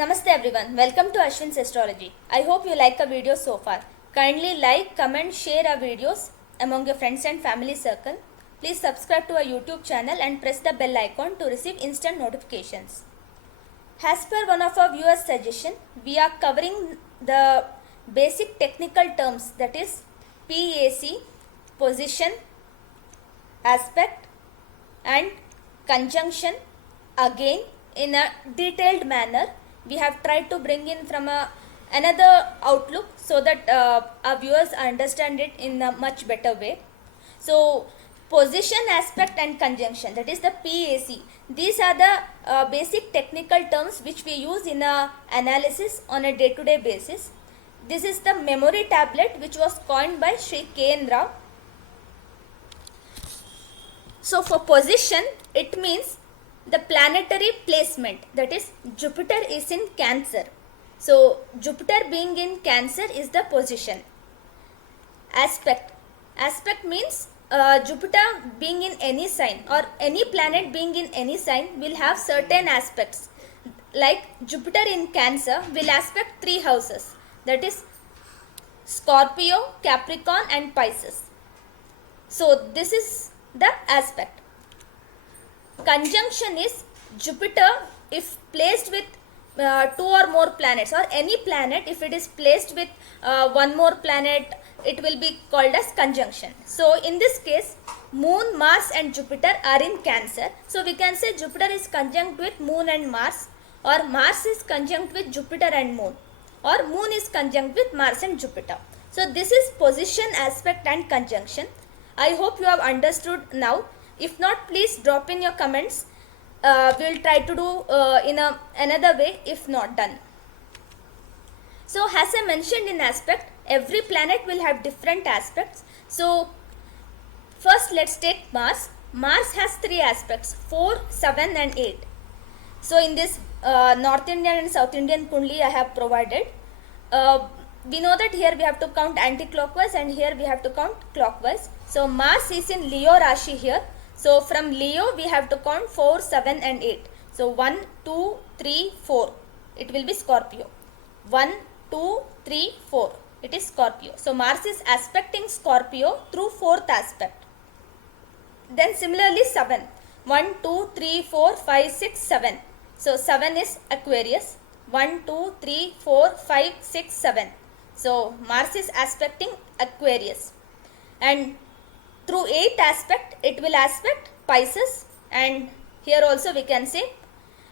Namaste everyone, welcome to Ashwin's Astrology. I hope you like our video so far. Kindly like, comment, share our videos among your friends and family circle. Please subscribe to our YouTube channel and press the bell icon to receive instant notifications. As per one of our viewers' suggestion, we are covering the basic technical terms, that is PAC, position, aspect and conjunction again in a detailed manner. We have tried to bring in from another outlook so that our viewers understand it in a much better way. So position, aspect and conjunction, that is the PAC. These are the basic technical terms which we use in analysis on a day-to-day basis. This is the memory tablet which was coined by Sri K.N. Rao. So for position, it means the planetary placement, that is Jupiter is in Cancer. So Jupiter being in Cancer is the position. Aspect means Jupiter being in any sign or any planet being in any sign will have certain aspects. Like Jupiter in Cancer will aspect 3 houses, that is Scorpio, Capricorn and Pisces. So this is the aspect. Conjunction is Jupiter if placed with 2 or more planets, or any planet if it is placed with one more planet, it will be called as conjunction. So in this case, Moon, Mars and Jupiter are in Cancer. So we can say Jupiter is conjunct with Moon and Mars, or Mars is conjunct with Jupiter and Moon, or Moon is conjunct with Mars and Jupiter. So this is position, aspect and conjunction. I hope you have understood now. If not, please drop in your comments. We will try to do in another way if not done. So as I mentioned in aspect, every planet will have different aspects. So first let's take Mars. Mars has 3 aspects, 4, 7 and 8. So in this North Indian and South Indian Kundli I have provided. We know that here we have to count anti-clockwise and here we have to count clockwise. So Mars is in Leo Rashi here. So from Leo we have to count 4, 7 and 8. So 1, 2, 3, 4. It will be Scorpio. 1, 2, 3, 4. It is Scorpio. So Mars is aspecting Scorpio through 4th aspect. Then similarly 7. 1, 2, 3, 4, 5, 6, 7. So 7 is Aquarius. 1, 2, 3, 4, 5, 6, 7. So Mars is aspecting Aquarius. And through 8th aspect, it will aspect Pisces, and here also we can say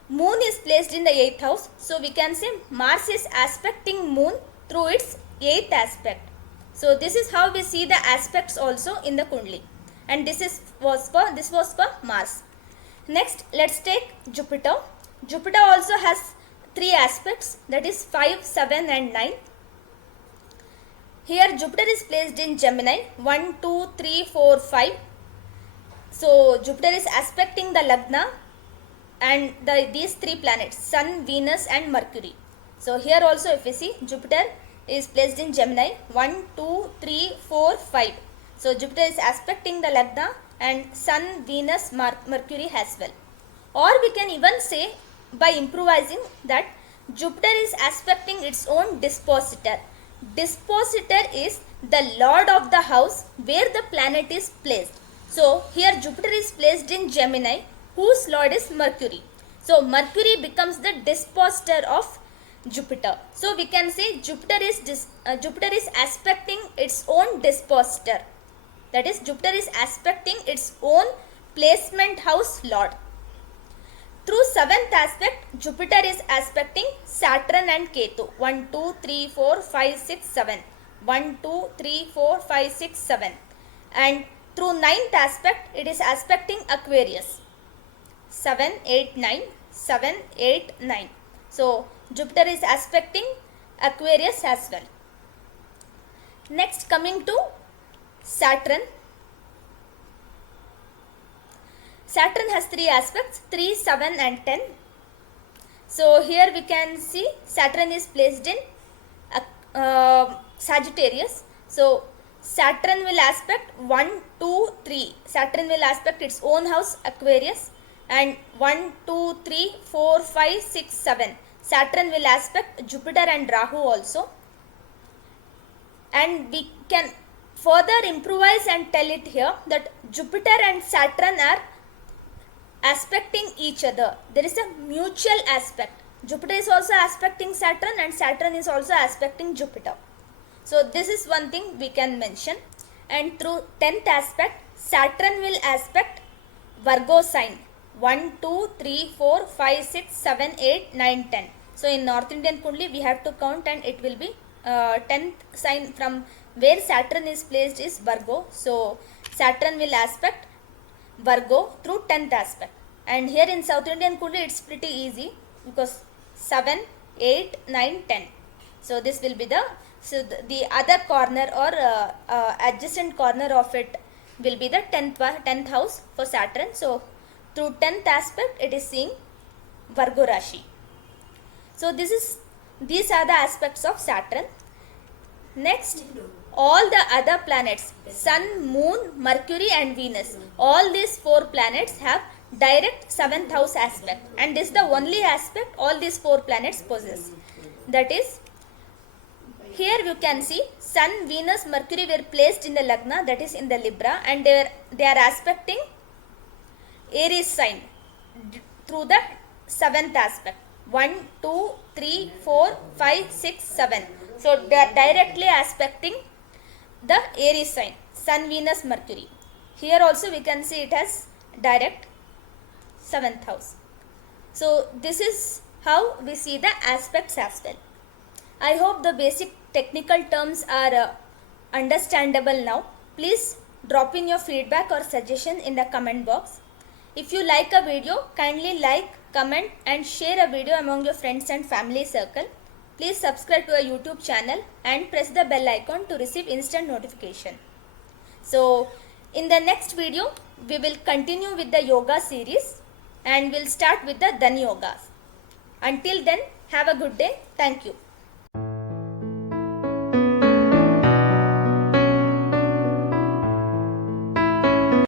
Moon is placed in the 8th house. So we can say Mars is aspecting Moon through its 8th aspect. So this is how we see the aspects also in the Kundli, and this was for Mars. Next, let's take Jupiter. Jupiter also has 3 aspects, that is 5, 7 and 9. Here Jupiter is placed in Gemini, 1, 2, 3, 4, 5. So Jupiter is aspecting the Lagna and these 3 planets, Sun, Venus and Mercury. So here also if we see, Jupiter is placed in Gemini, 1, 2, 3, 4, 5. So Jupiter is aspecting the Lagna and Sun, Venus, Mercury as well. Or we can even say by improvising that Jupiter is aspecting its own dispositor. Dispositor is the lord of the house where the planet is placed. So here Jupiter is placed in Gemini, whose lord is Mercury. So Mercury becomes the dispositor of Jupiter. So we can say Jupiter is aspecting its own dispositor. That is, Jupiter is aspecting its own placement house lord. Through 7th aspect, Jupiter is aspecting Saturn and Ketu. 1, 2, 3, 4, 5, 6, 7. 1, 2, 3, 4, 5, 6, 7. And through 9th aspect, it is aspecting Aquarius. 7, 8, 9. 7, 8, 9. So Jupiter is aspecting Aquarius as well. Next, coming to Saturn. Saturn has 3 aspects, 3, 7 and 10. So here we can see Saturn is placed in Sagittarius. So Saturn will aspect 1, 2, 3. Saturn will aspect its own house Aquarius, and 1, 2, 3, 4, 5, 6, 7. Saturn will aspect Jupiter and Rahu also. And we can further improvise and tell it here that Jupiter and Saturn are aspecting each other. There is a mutual aspect. Jupiter is also aspecting Saturn and Saturn is also aspecting Jupiter. So this is one thing we can mention. And through 10th aspect, Saturn will aspect Virgo sign 1, 2, 3, 4, 5, 6, 7, 8, 9, 10. So in North Indian Kundli we have to count, and it will be 10th sign from where Saturn is placed is Virgo. So Saturn will aspect Virgo through 10th aspect. And here in South Indian Kundli it's pretty easy because 7, 8, 9, 10. So this will be the other corner or adjacent corner of it will be the 10th house for Saturn. So through 10th aspect it is seeing Virgo Rashi. So these are the aspects of Saturn. Next, all the other planets, Sun, Moon, Mercury and Venus, all these 4 planets have direct 7th house aspect, and this is the only aspect all these 4 planets possess. That is, here you can see Sun, Venus, Mercury were placed in the Lagna, that is in the Libra, and they are aspecting Aries sign through the 7th aspect. 1, 2, 3, 4, 5, 6, 7. So they are directly aspecting the Aries sign, Sun, Venus, Mercury. Here also we can see it has direct 7th house. So this is how we see the aspects as well. I hope the basic technical terms are understandable now. Please drop in your feedback or suggestion in the comment box. If you like a video, kindly like, comment and share a video among your friends and family circle. Please subscribe to our YouTube channel and press the bell icon to receive instant notification. So in the next video, we will continue with the yoga series and we'll start with the Dhan Yogas. Until then, have a good day. Thank you.